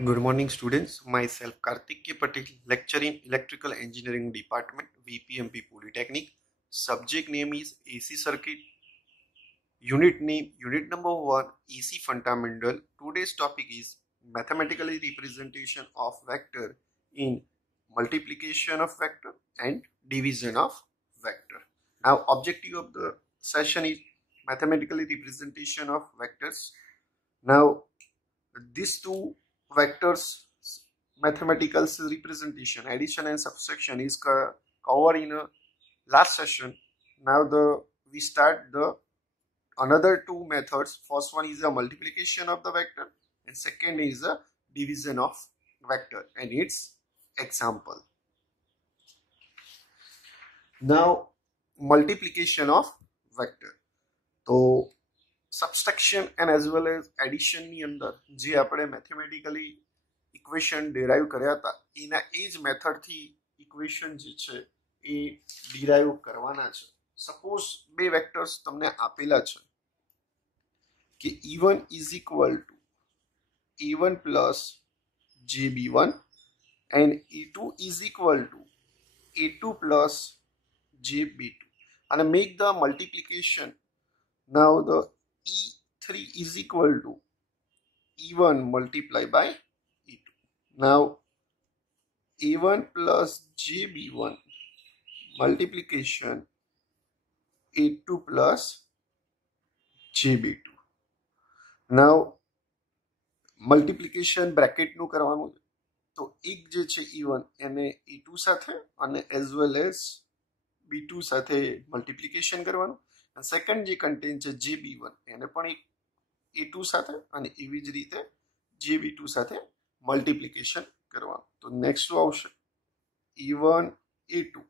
Good morning, students. Myself Karthik K. Patel, lecturer in Electrical Engineering Department, VPMP Polytechnic. Subject name is AC Circuit. Unit name, unit number 1, AC Fundamental. Today's topic is mathematically representation of vector in multiplication of vector and division of vector. Now, objective of the session is mathematically representation of vectors. Now, these two vectors mathematical representation, addition and subtraction, is covered in a last session. Now we start the another two methods. First one is a multiplication of the vector and second is a division of vector and its example. Now multiplication of vector. तो subtraction and as well as એડિશનની અંદર જે આપણે mathematically equation ડેરાઈવ કર્યા હતા એના એ જ મેથડથી equation જે છે એ ડિરાઈવ કરવાના છે. સપોઝ બે વેક્ટર્સ તમને આપેલા છે કે E1 is equal two A1 plus JB1 and E2 is equal two A2 plus JB2 અને make the multiplication. Now the E3 is equal to E1 multiplied by E2. Now A1 plus JB1 multiplication A2 plus JB2. Now multiplication bracket નું કરવાનું છે. તો એક જે છે E1 એને E2 સાથે અને as well as B2 સાથે મલ્ટિપ્લિકેશન કરવાનું. સેકન્ડ જે કન્ટેન્ટ છે JB1 એને પણ એક A2 સાથે અને એવી જ રીતે JB2 સાથે મલ્ટિપ્લિકેશન કરવાનું. તો નેક્સ્ટ શું આવશે? E1 A2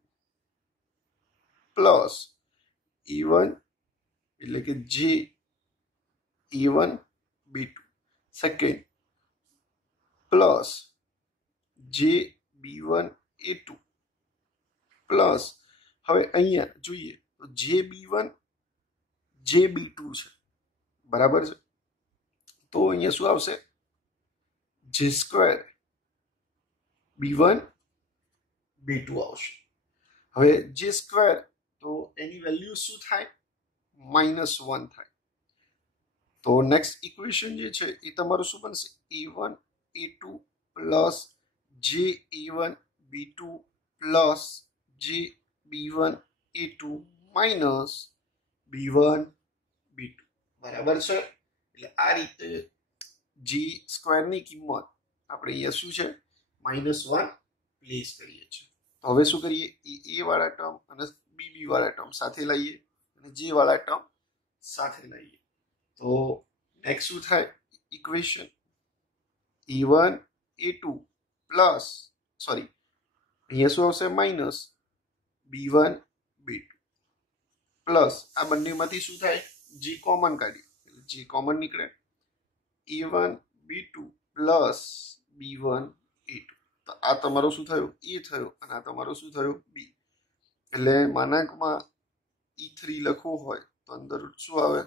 પ્લસ E1 એટલે કે J E1 B2 second plus JB1 A2 plus હવે અહીંયા જોઈએ તો JB1 JB2 છે, બરાબર છે. તો અહીંયા શું આવશે? J² B1 B2 આવશે. હવે J² તો એની વેલ્યુ શું થાય? -1 થાય. તો નેક્સ્ટ ઇક્વેશન જે છે એ તમારું શું બનશે? A1 A2 plus JA1 B2 plus JB1 A2 minus B1 B2, બરાબર છે. એટલે આ રીતે G² ની કિંમત આપણે અહીંયા શું છે? -1 પ્લેસ કરીએ છીએ. હવે શું કરીએ? A વાળા ટર્મ અને BB વાળા ટર્મ સાથે લઈએ અને J વાળા ટર્મ સાથે લઈએ. તો નેક્સ્ટ શું થાય? Equation A1 A2 plus sorry અહીંયા શું આવશે? માઇનસ B1 B2 પ્લસ આ બંનેમાંથી શું થાય? G કોમન કાઢીએ એટલે G કોમન નીકળે. A1 B2 plus B1 A2. તો આ તમારો શું થયો? A થયો અને આ તમારો શું થયો? B. એટલે માનાંકમાં E3 લખવું હોય તો અંદર શું આવે?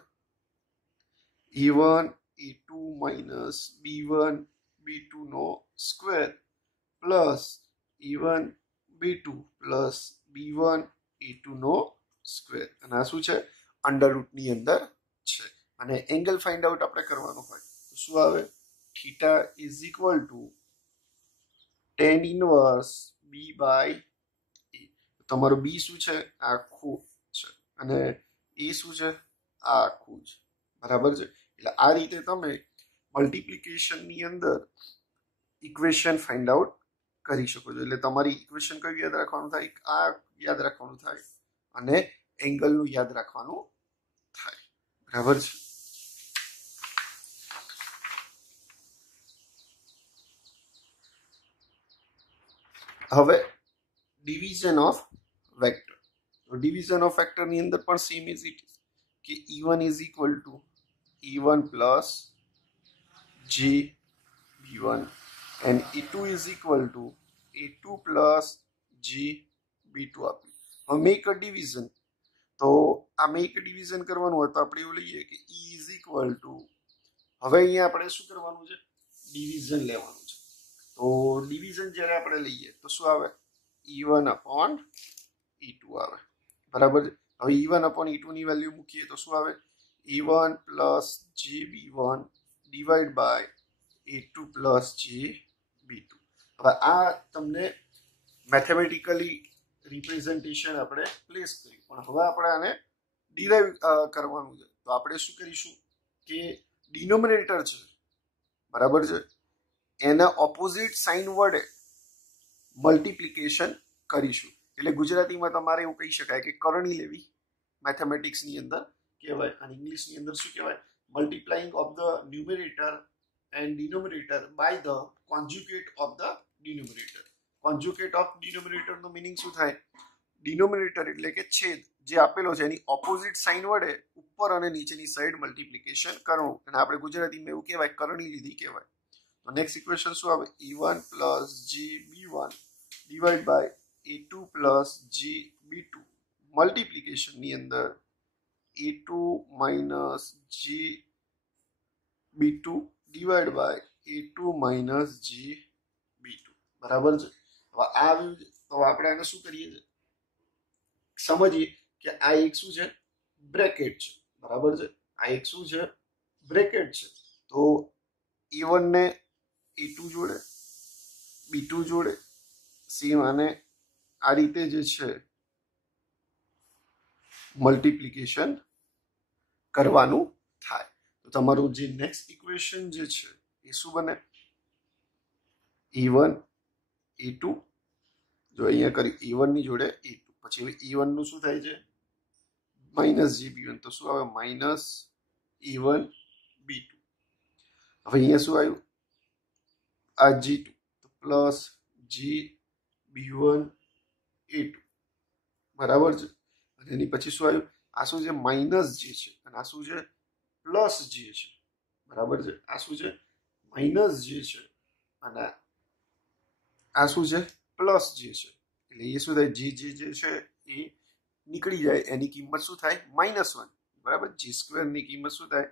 A1 A2 minus B1 B2 નો square plus A1 B2 plus B1 A2 નો સ્ક્વેર અને આ શું છે? અંડરરૂટની અંદર છે. અને એંગલ ફાઇન્ડ આઉટ આપણે કરવાનું હોય તો શું આવે? Theta is equal to tan inverse B by A. તમારું B શું છે? આખું છે અને A શું છે? આખું છે, બરાબર છે. એટલે આ રીતે તમે મલ્ટિપ્લિકેશનની અંદર ઇક્વેશન ફાઇન્ડ આઉટ કરી શકો છો. એટલે તમારી ઇક્વેશન કયું યાદ રાખવાનું થાય? આ યાદ રાખવાનું થાય અને એંગલનું યાદ રાખવાનું થાય, બરાબર છે. હવે division of vector. Division of vector ની અંદર પણ સેમ ઇઝ ઇટ કે E1 is equal two E1 plus JB1 and E2 is equal to A2 plus JB2 આપ્યું. હવે મેક અ ડિવિઝન. તો આ મેક ડિવિઝન કરવાનું હોય તો આપણે એવું લઈએ કે E ઇઝ ઇક્વલ ટુ, હવે અહીંયા આપણે શું કરવાનું છે? ડિવિઝન લેવાનું છે. તો ડિવિઝન જ્યારે આપણે લઈએ તો શું આવે E1 upon E2 આવે બરાબર છે હવે E1 upon E2 ની વેલ્યુ મૂકીએ તો શું આવે E1 plus JB1 divided by A2 plus JB2 હવે આ તમને મેથેમેટિકલી રિપ્રેઝન્ટેશન આપણે પ્લેસ કર્યું પણ હવે આપણે આને ડિરાઈવ કરવાનું છે તો આપણે શું કરીશું કે ડિનોમિનેટર છે બરાબર છે એના ઓપોઝિટ સાઇન વડે મલ્ટિપ્લિકેશન કરીશું એટલે ગુજરાતીમાં તમારે એવું કહી શકાય કે કરણી લેવી મેથેમેટિક્સની અંદર કહેવાય અને ઇંગ્લિશની અંદર શું કહેવાય multiplying of the numerator and denominator by the conjugate of the denominator conjugate of denominator નો મીનિંગ શું થાય ડિનોમિનેટર એટલે કે છેદ જે આપેલો છે એની ઓપોઝિટ સાઇન વડે ઉપર અને નીચેની સાઈડ મલ્ટિપ્લિકેશન કરવું અને આપણે ગુજરાતીમાં એવું કહેવાય કરણી લીધી કહેવાય તો નેક્સ્ટ ઇક્વેશન શું આવે E1 plus JB1 divided by A2 plus JB2 multiplication ની અંદર A2 minus JB2 divided by A2 minus JB2 બરાબર છે હવે આ તો આપણે આને શું કરીએ છીએ સમજીએ કે આ એક શું છે બ્રેકેટ છે બરાબર છે આ એક શું છે બ્રેકેટ છે તો E1 ને A2 જોડે B2 જોડે સેમ આને આ રીતે જે છે મલ્ટિપ્લિકેશન કરવાનું થાય તો તમારું જે નેક્સ્ટ ઇક્વેશન જે છે એ શું બને E1 A2 જો અહીંયા કરી E1 ની જોડે A2 પછી હવે E1 નું શું થાય છે માઇનસ JB1 તો શું આવે માઇનસ E1 B2 હવે અહીંયા શું આવ્યું આ G2 તો પ્લસ JB1 A2 બરાબર છે અને એની પછી શું આવ્યું આ શું છે માઇનસ J છે અને આ શું છે પ્લસ J છે બરાબર છે આ શું છે માઇનસ J છે અને આ શું છે પ્લસ J છે એટલે એ શું થાય જે છે એ નીકળી જાય એની કિંમત શું થાય -1 બરાબર J² ની કિંમત શું થાય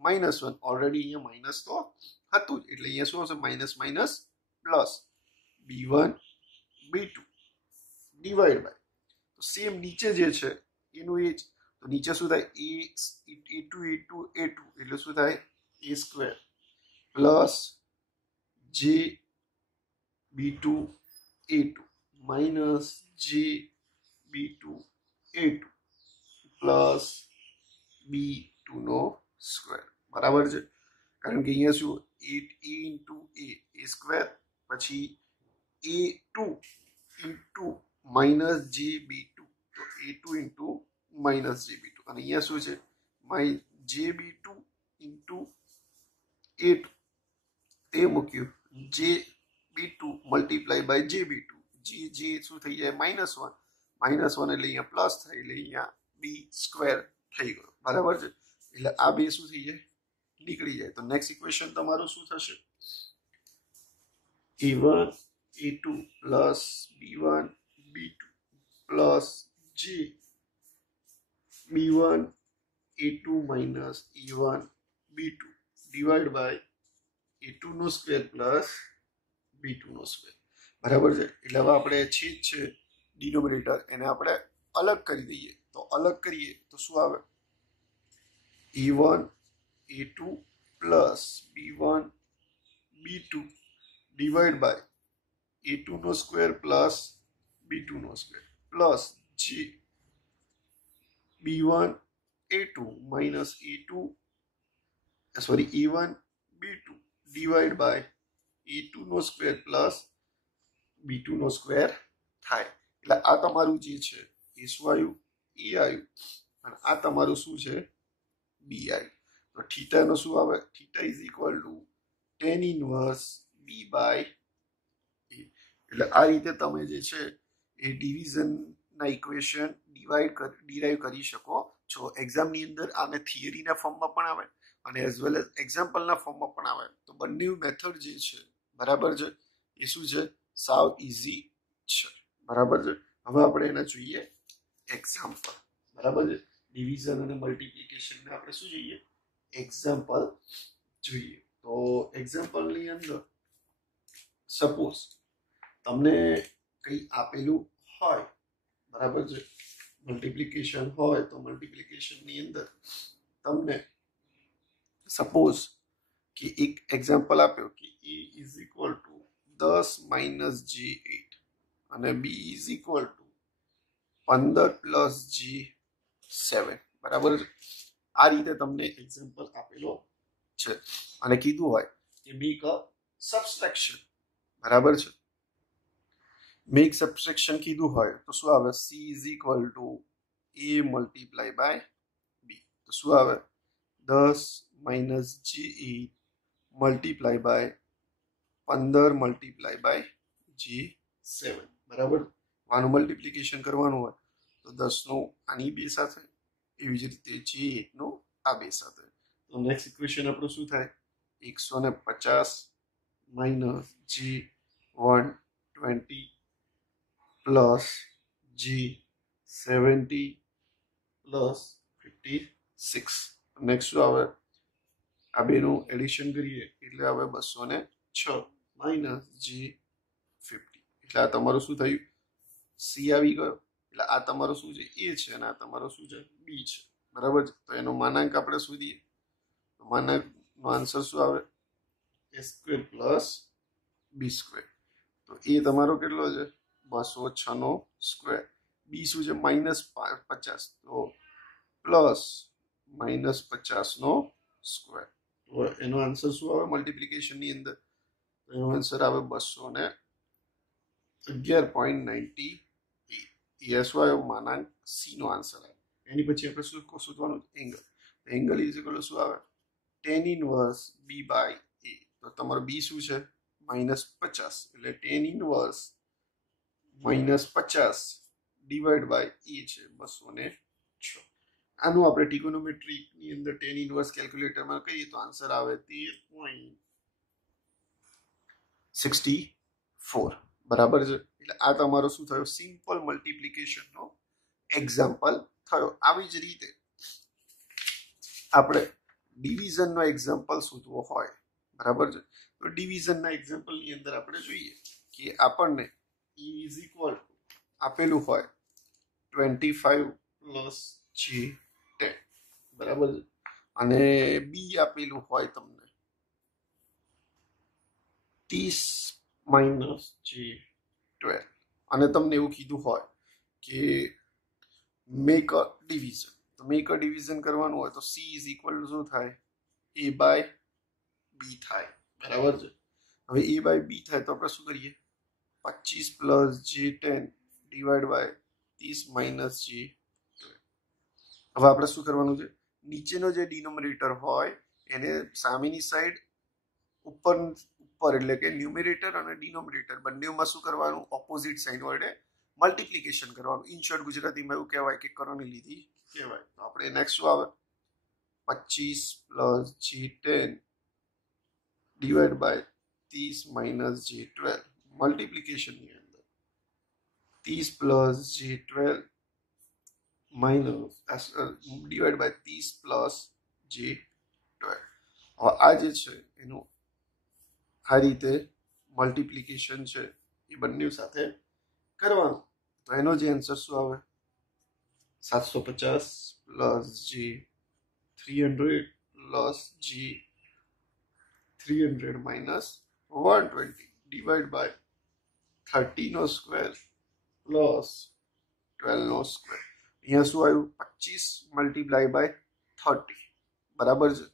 -1 ઓલરેડી અહીંયા માઇનસ તો હતું જ એટલે અહીંયા શું હશે minus minus plus B1 B2 divide by તો સેમ નીચે જે છે એનું એ જ તો નીચે શું થાય A2 એટલે શું થાય A² plus JB2 A2 minus JB2 A2 plus B2 નો સ્ક્વેર બરાબર છે કારણ કે અહીંયા શું 8A into A² પછી A2 into minus JB2 તો A2 into minus JB2 અને અહીંયા શું છે JB2 into A2 તે મૂક્યું JB2 multiply by JB2 J શું થઈ જાય -1 એટલે અહીંયા પ્લસ થાય એટલે અહીંયા B² થઈ ગયો બરાબર છે એટલે આ બે શું થઈ જાય નીકળી જાય તો નેક્સ્ટ ઇક્વેશન તમારું શું થશે A1 A2 plus B1 B2 plus JB1 A2 minus E1 B2 divided by A2 નો સ્ક્વેર પ્લસ B2 નો સ્ક્વેર બરાબર છે એટલે હવે આપણે છેદ છે ડિનોમિનેટર એને આપણે અલગ કરી દઈએ તો અલગ કરીએ તો શું આવે E1 A2 plus B1 B2 divided by A2 નો સ્ક્વેર પ્લસ B2 નો square plus J B1 A2 minus A2 E1 B2 divided by A2 નો સ્ક્વેર પ્લસ B2 નો સ્ક્વેર થાય એટલે આ તમારું જે છે એ શું આવ્યું એ આવ્યું અને આ તમારું શું છે બી આવ્યું તો થીટા નો શું આવે theta is equal to tan inverse B by A એટલે આ રીતે તમે જે છે એ ડિવિઝનના ઇક્વેશન ડિરાઈવ કરી શકો છો એક્ઝામની અંદર આને થિયરીના ફોર્મમાં પણ આવે અને એઝ વેલ એઝ એક્ઝામ્પલના ફોર્મમાં પણ આવે તો બંને મેથડ જે છે બરાબર છે એ શું છે સાવ ઇઝી છે બરાબર છે હવે આપણે એના જોઈએ એક્ઝામ્પલ બરાબર છે ડિવિઝન અને મલ્ટિપ્લિકેશનને આપણે શું જોઈએ એક્ઝામ્પલ જોઈએ તો એક્ઝામ્પલની અંદર સપોઝ તમને કંઈ આપેલું હોય, બરાબર છે, મલ્ટિપ્લિકેશન હોય તો મલ્ટિપ્લિકેશનની અંદર તમને સપોઝ કે એક એક્ઝામ્પલ આપ્યો કે a is equal two 10 minus G8 અને b is equal two 15 plus G7, બરાબર છે. આ રીતે તમને એક્ઝામ્પલ આપેલો છે અને કીધું હોય કે મેક અ સબસ્ટ્રેક્શન, બરાબર છે. મેક સબસ્ટ્રેક્શન કીધું હોય તો શું આવે? c is equal to a multiply by b. તો શું આવે? 10 minus G8 multiply by 15 multiply by G7, બરાબર. આનું મલ્ટિપ્લિકેશન કરવાનું હોય તો 10 નું આની બે સાથે, એવી જ રીતે G8 નું આ બે સાથે. તો નેક્સ્ટ ઇક્વેશન આપણું શું થાય? 150 minus G120 plus G70 plus 56. Next શું આવે? આ બેનું એડિશન કરીએ એટલે આવે 206 માઇનસ G50. એટલે આ તમારું શું થયું? સી આવી ગયો. એટલે આ તમારું શું છે? એ છે અને આ તમારું શું છે? બી છે, બરાબર છે. તો એનો માનાંક આપણે શોધીએ તો માનાંકનો આન્સર શું આવે? a square plus B square. તો એ તમારો કેટલો છે? 206 નો સ્ક્વેર. બી શું છે? -50. તો પ્લસ -50 નો સ્ક્વેર. તો એનો આન્સર શું આવે મલ્ટિપ્લિકેશનની અંદર? એનો આન્સર આવે 211.98. એ શું આવ્યો? માનાંક સી નો આન્સર આવે. એની પછી આપણે શું શોધવાનું? એંગલ. એંગલ ઇઝ ઇક્વલ શું આવે? tan ઇનવર્સ બી બાય એ. તો તમારો બી શું છે? -50. એટલે tan ઇનવર્સ -50 ડિવાઈડ બાય એ છે 206. આનું આપણે ટ્રિગોનોમેટ્રીની અંદર tan ઇનવર્સ કેલ્ક્યુલેટરમાં કહીએ તો આન્સર આવે 13.64, બરાબર છે. એટલે આ તમારો શું થયો? સિમ્પલ મલ્ટિપ્લિકેશનનો એક્ઝામ્પલ થયો. આવી જ રીતે આપણે ડિવિઝનનો એક્ઝામ્પલ શોધવો હોય, બરાબર છે. તો ડિવિઝનના એક્ઝામ્પલની અંદર આપણે જોઈએ કે આપણને e ઇઝ ઇક્વલ ટુ આપેલું હોય 25 પ્લસ G10, બરાબર છે. અને બી આપેલું હોય તમને 30 માઇનસ G12 અને તમને એવું કીધું હોય કે મેક અ ડિવિઝન. તો મેક અ ડિવિઝન કરવાનું હોય તો સી ઇઝ ઇક્વલ ટુ શું થાય? એ બાય બી થાય, બરાબર છે. હવે એ બાય બી થાય તો આપણે શું કરીએ? 25 plus G10 divide by 30 minus G12. હવે આપણે શું કરવાનું છે? નીચેનો જે ડિનોમિનેટર હોય એને સામેની સાઈડ ઉપર એટલે કે ન્યુમેરેટર અને ડિનોમિનેટર બંનેમાં શું કરવાનું? ઓપોઝિટ સાઇન વડે મલ્ટિપ્લિકેશન કરવાનું. ઇન શોર્ટ ગુજરાતીમાં એવું કહેવાય કે કરણી લીધી કહેવાય. તો આપણે નેક્સ્ટ શું આવે? 25 plus G10 divide by 30 minus G12 મલ્ટિપ્લિકેશનની અંદર 30 plus G12 minus divide by 30 plus G12. હવે આ જે છે એનું આ રીતે મલ્ટિપ્લિકેશન છે એ બંને સાથે કરવાનું. તો એનો જે આન્સર શું આવે? 750 plus G300 plus G300 minus 120 divide by 30 નો સ્ક્વેર પ્લસ 12 નો સ્ક્વેર. અહીંયા શું આવ્યું? 25 મલ્ટીપ્લાય બાય 30, બરાબર છે.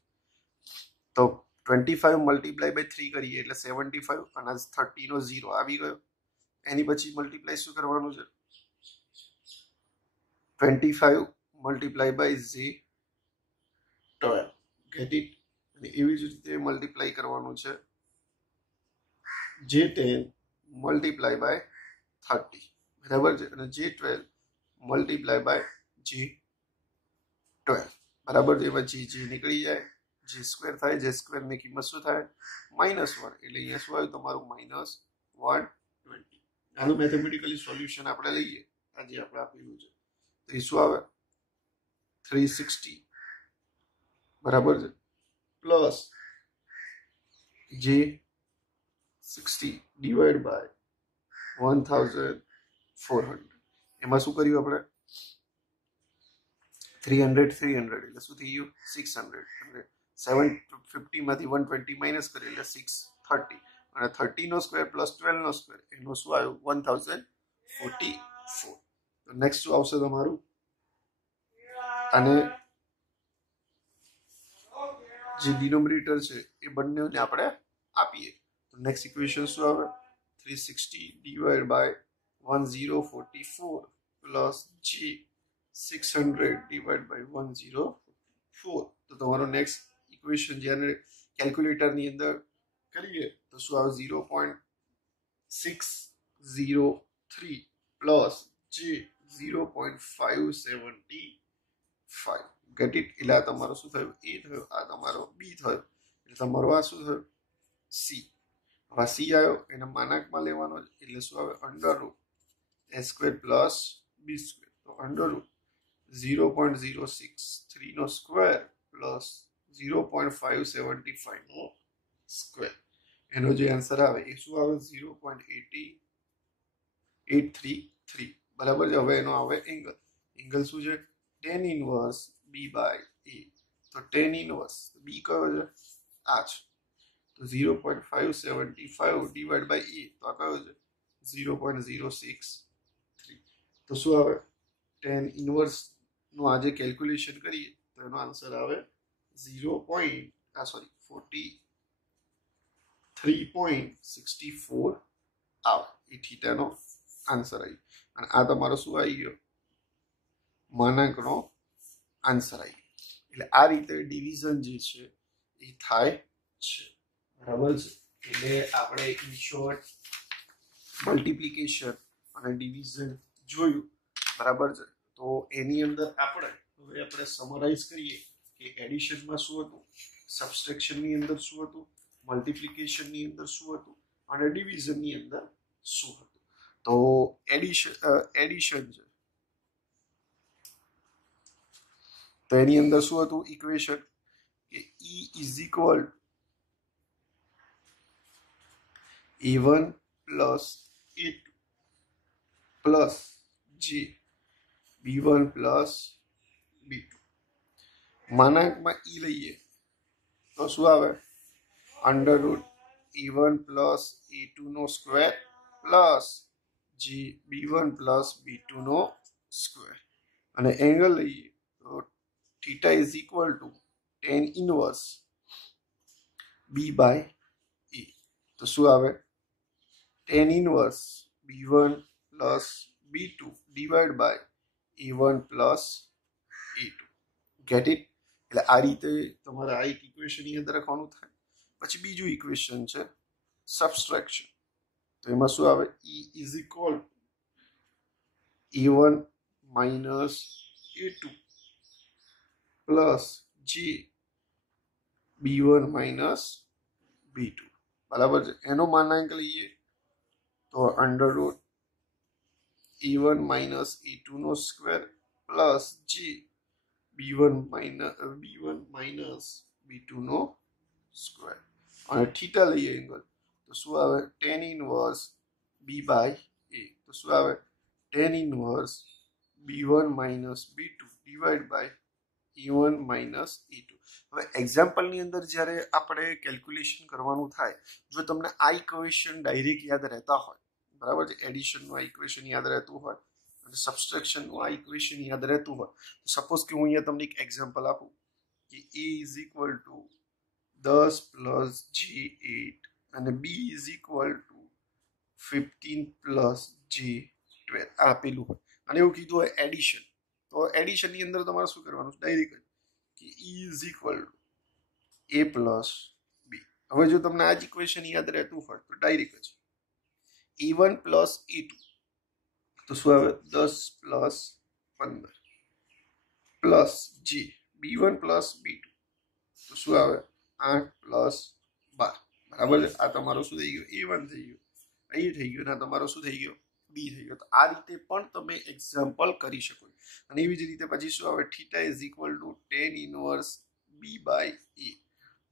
તો 25 મલ્ટીપ્લાય બાય 3 કરીએ એટલે 75 અને 30 નો 0 આવી ગયો. એની પછી મલ્ટીપ્લાય શું કરવાનું છે? 25 multiply by G12, get it. અને એવી જ રીતે મલ્ટીપ્લાય કરવાનું છે J10 મલ્ટીપ્લાય બાય 30, બરાબર છે. અને J12 મલ્ટીપ્લાય બાય G12, બરાબર છે. એમાં G નીકળી જાય, G સ્ક્વેર થાય. G સ્ક્વેર ની કિંમત શું થાય? -1. એટલે અહીંયા શું આવ્યું તમારું? -120. આનું મેથેમેટિકલી સોલ્યુશન આપણે લઈએ, આજે આપણે આપેલું છે તો એ શું આવે? 360, બરાબર છે, પ્લસ G 60 ડિવાઈડ બાય 1400 એમાં શું કર્યું આપણે 300 એટલે શું થઈ ગયું 600 એટલે 750 માંથી 120 માઇનસ કરી એટલે 630 અને 30 નો સ્ક્વેર પ્લસ 12 નો સ્ક્વેર એનો શું આવ્યું 1044 તો નેક્સ્ટ શું આવશે તમારું અને જે ડિનોમિનેટર છે એ બંનેને આપણે આપીએ તો નેક્સ્ટ ઇક્વેશન શું આવે 360 divide by 1044 plus G 600 divided by 104 તો તમારો નેક્સ્ટ ઇક્વેશન જ્યારે કેલ્ક્યુલેટરની અંદર કરીએ તો શું આવે 0.603 પ્લસ જે 0.575 ગેટ ઇટ એટલે આ તમારો શું થયું એ થયો આ તમારો બી થયો એટલે તમારો આ શું થયું સી હવે સી આવ્યો એને માનાંકમાં લેવાનો એટલે શું આવે અંડર રૂટ એ સ્ક્વેર પ્લસ બી સ્ક્વેર તો અંડર રૂટ 0.063 નો સ્ક્વેર પ્લસ 0.575 નો સ્ક્વેર એનો જે આન્સર આવે એ શું આવે 0.833 બરાબર છે હવે એનો આવે એંગલ શું છે tan inverse b by a તો tan ઇનવર્સ b કયો છે આ છે તો 0.575 ડિવાઈડ બાય a તો આ કયો છે 0.063 તો શું આવે tan ઇનવર્સ નું આજે કેલ્ક્યુલેશન કરીએ તો એનો આન્સર આવે 43.64 આવે એ થીટાનો આન્સર આવી અને આ તમારો શું આવી ગયો માનાંકનો આન્સર આવી એટલે આ રીતે ડિવિઝન જે છે એ થાય છે બરાબર છે એટલે આપણે ઇન શોર્ટ મલ્ટિપ્લિકેશન અને ડિવિઝન જોયું બરાબર છે તો એની અંદર આપણે સમરાઇઝ કરીએ કે એડિશનમાં શું હતું સબસ્ટ્રેક્શનની અંદર શું હતું મલ્ટિપ્લિકેશનની અંદર શું હતું અને ડિવિઝનની અંદર શું હતું તો એડિશન છે તો એની અંદર શું હતું ઇક્વેશન કે E is equal A1 plus A2 plus J B1 plus B2 માનાંકમાં E લઈએ તો શું આવે under root A1 plus A2 નો square plus J B1 plus B2 નો સ્ક્વેર અને એંગલ લઈએ તો theta is equal to tan inverse B by A તો શું આવે tan inverse B1 plus B2 divide by A1 plus A2 get it એટલે આ રીતે તમારે આ એક ઇક્વેશનની અંદર લખવાનું થાય પછી બીજું ઇક્વેશન છે સબસ્ટ્રેક્શન તો એમાં શું આવે E is equal A1 minus A2 plus J B1 minus B2 બરાબર છે એનો માનાંક લઈએ તો under root A1 minus A2 નો square plus J B1 minus B2 નો સ્ક્વેર અને થીટા લઈએ એંગલ તો શું આવે tan inverse B by A તો શું આવે tan inverse B1 minus B2 divide by E1 minus E2 હવે એક્ઝામ્પલની અંદર જ્યારે આપણે કેલ્ક્યુલેશન કરવાનું થાય જો તમને આ ઇક્વેશન ડાયરેક્ટ યાદ રહેતા હોય બરાબર છે એડિશનનું આ ઇક્વેશન યાદ રહેતું હોય અને સબસ્ટ્રેક્શનનું આ ઇક્વેશન યાદ રહેતું હોય તો સપોઝ કે હું અહીંયા તમને એક એક્ઝામ્પલ આપું કે A is equal two 10 plus J8 અને B is equal two 15 plus J12 આ આપેલું હોય અને એવું કીધું હોય એડિશન તો એડિશનની અંદર તમારે શું કરવાનું ડાયરેક્ટ કે E is equal to A plus B હવે જો તમને આ જ ઇક્વેશન યાદ રહેતું હોય તો ડાયરેક્ટ જ A1 પ્લસ A2 તો શું આવે 10 plus 15 plus J B1 plus B2 તો શું આવે 8 પ્લસ 12 બરાબર છે આ તમારો શું થઈ ગયો A1 થઈ ગયો અહીં થઈ ગયો ને તમારો શું થઈ ગયો બી થઈ ગયો તો આ રીતે પણ તમે એક્ઝામ્પલ કરી શકો અને એવી જ રીતે પછી શું આવે theta is equal to tan inverse B by A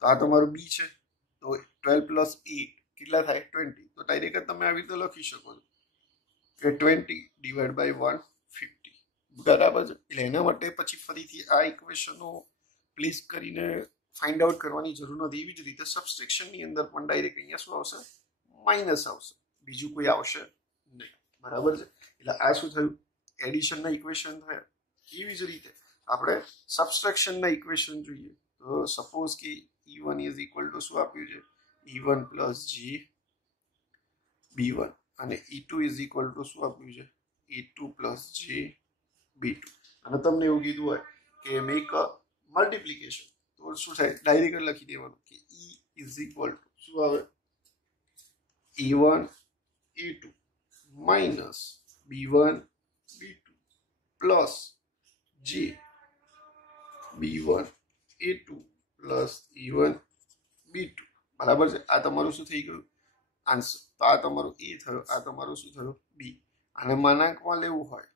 તો આ તમારું બી છે તો 12 પ્લસ 8 કેટલા થાય 20 તો ડાયરેક્ટ તમે આવી રીતે લખી શકો છો કે 20 ડિવાઈડ બાય 150 બરાબર છે એટલે એના માટે પછી ફરીથી આ ઇક્વેશનો પ્લેસ કરીને ફાઇન્ડ આઉટ કરવાની જરૂર નથી એવી જ રીતે સબસ્ટ્રેક્શનની અંદર પણ ડાયરેક્ટ અહીંયા શું આવશે માઇનસ આવશે બીજું કોઈ આવશે નહીં બરાબર છે એટલે આ શું થયું એડિશનના ઇક્વેશન થયા એવી જ રીતે આપણે સબસ્ટ્રેક્શનના ઇક્વેશન જોઈએ તો સપોઝ કે E1 ઇઝ ઇક્વલ ટુ શું આપ્યું છે E1 પ્લસ G B1 અને E2 ઇઝ ઇક્વલ ટુ શું આપ્યું છે E2 પ્લસ G B2 અને તમને એવું કીધું હોય કે મેક અ મલ્ટિપ્લિકેશન તો શું થાય ડાયરેક્ટ લખી દેવાનું કે E ઇઝ ઇક્વલ ટુ શું આવે E1 E2 minus B1 B2 plus G B1 A2 plus E1 B2 બરાબર છે આ તમારું શું થઈ ગયું આન્સર તો આ તમારું એ થયો આ તમારું શું થયું બી અને માનાંકમાં લેવું હોય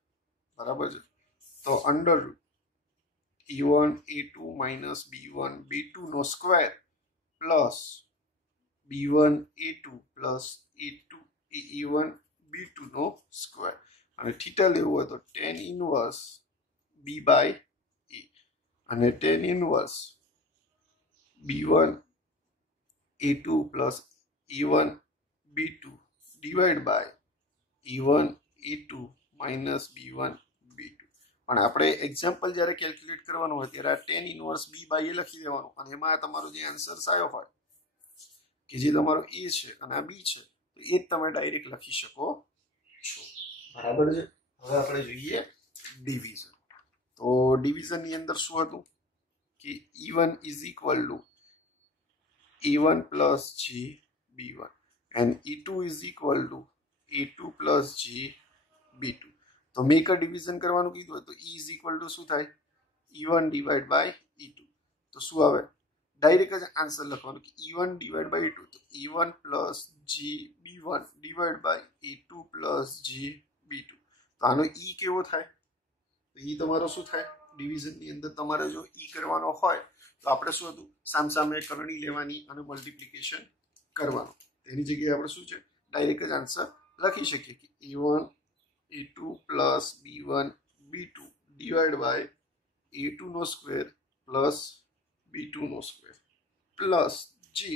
બરાબર છે તો under E1 A2 minus B1 B2 નો square plus B1 A2 plus E2 E1 B2 નો સ્ક્વેર અને થીટા લેવું હોય તો tan inverse B by A અને tan inverse B1 A2 plus E1 B2 divide by E1 A2 minus B1 B2 પણ આપણે example જ્યારે કેલ્ક્યુલેટ કરવાનું હોય ત્યારે આ tan inverse B by A લખી દેવાનું અને એમાં તમારો જે આન્સર આવ્યો હોય કે જે તમારો A છે અને આ B છે તો એ જ તમે ડાયરેક્ટ લખી શકો છો બરાબર છે હવે આપણે જોઈએ ડિવિઝન તો ડિવિઝનની અંદર શું હતું કે E1 is equal two A1 plus G B1 and E2 is equal to A2 plus G B2 તો મેક અ ડિવિઝન કરવાનું કીધું હોય તો E is equal to શું થાય E1 divided by E2 તો શું આવે ડાયરેક્ટ જ આન્સર લખવાનું કે E1 divided by E2 તો E1 plus G B1 divided by A2 plus G B2 તો આનો E કેવો થાય તો E તમારો શું થાય ડિવિઝનની અંદર તમારે જો E કરવાનો હોય તો આપણે શું હતું સામસામે કરણી લેવાની અને મલ્ટિપ્લિકેશન કરવાનું એની જગ્યાએ આપણે શું છે ડાયરેક્ટ જ આન્સર લખી શકીએ કે A1 A2 plus B1 B2 divide by A2 નો સ્ક્વેર પ્લસ B2 નો square plus G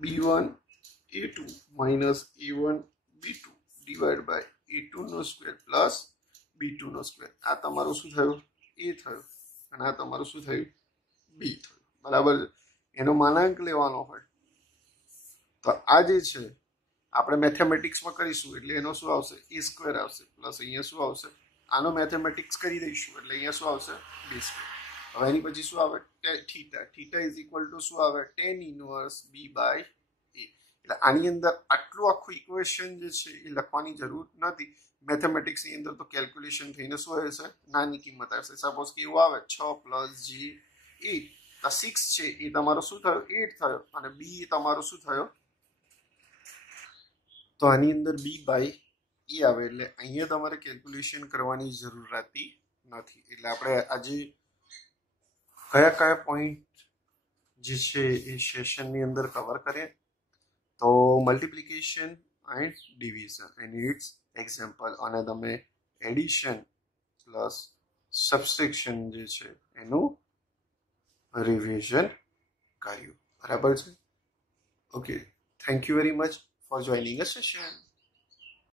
B1 A2 minus A1 B2 divide by A2 નો સ્ક્વેર પ્લસ B2 નો સ્ક્વેર આ તમારું શું થયું A થયું અને આ તમારું શું થયું B થયું બરાબર એનો માનાંક લેવાનો હોય તો આ જે છે આપણે મેથેમેટિક્સમાં કરીશું એટલે એનો શું આવશે a સ્ક્વેર આવશે પ્લસ અહીંયા શું આવશે આનો મેથેમેટિક્સ કરી દઈશું એટલે અહીંયા શું આવશે b સ્ક્વેર હવે એની પછી શું આવે theta theta is equal to શું આવે tan inverse b by a એટલે આની અંદર આટલું આખું ઇક્વેશન જે છે એ લખવાની જરૂર નથી મેથેમેટિક્સની અંદર તો કેલ્ક્યુલેશન થઈને શું હશે નાની કિંમત આવશે સપોઝ કે એવું આવે 6 પ્લસ g 8 તો 6 છે એ તમારો શું થયો 8 થયો અને b તમારો શું થયો તો આની અંદર b બાય એ આવે એટલે અહીંયા તમારે કેલ્ક્યુલેશન કરવાની જરૂર રહેતી નથી એટલે આપણે આજે કયા કયા પોઈન્ટ જે છે એ સેશનની અંદર કવર કરીએ તો multiplication and division and it's example અને તમે એડિશન પ્લસ સબસ્ટ્રેક્શન જે છે એનું રિવિઝન કર્યું બરાબર છે okay thank you very much for joining a session.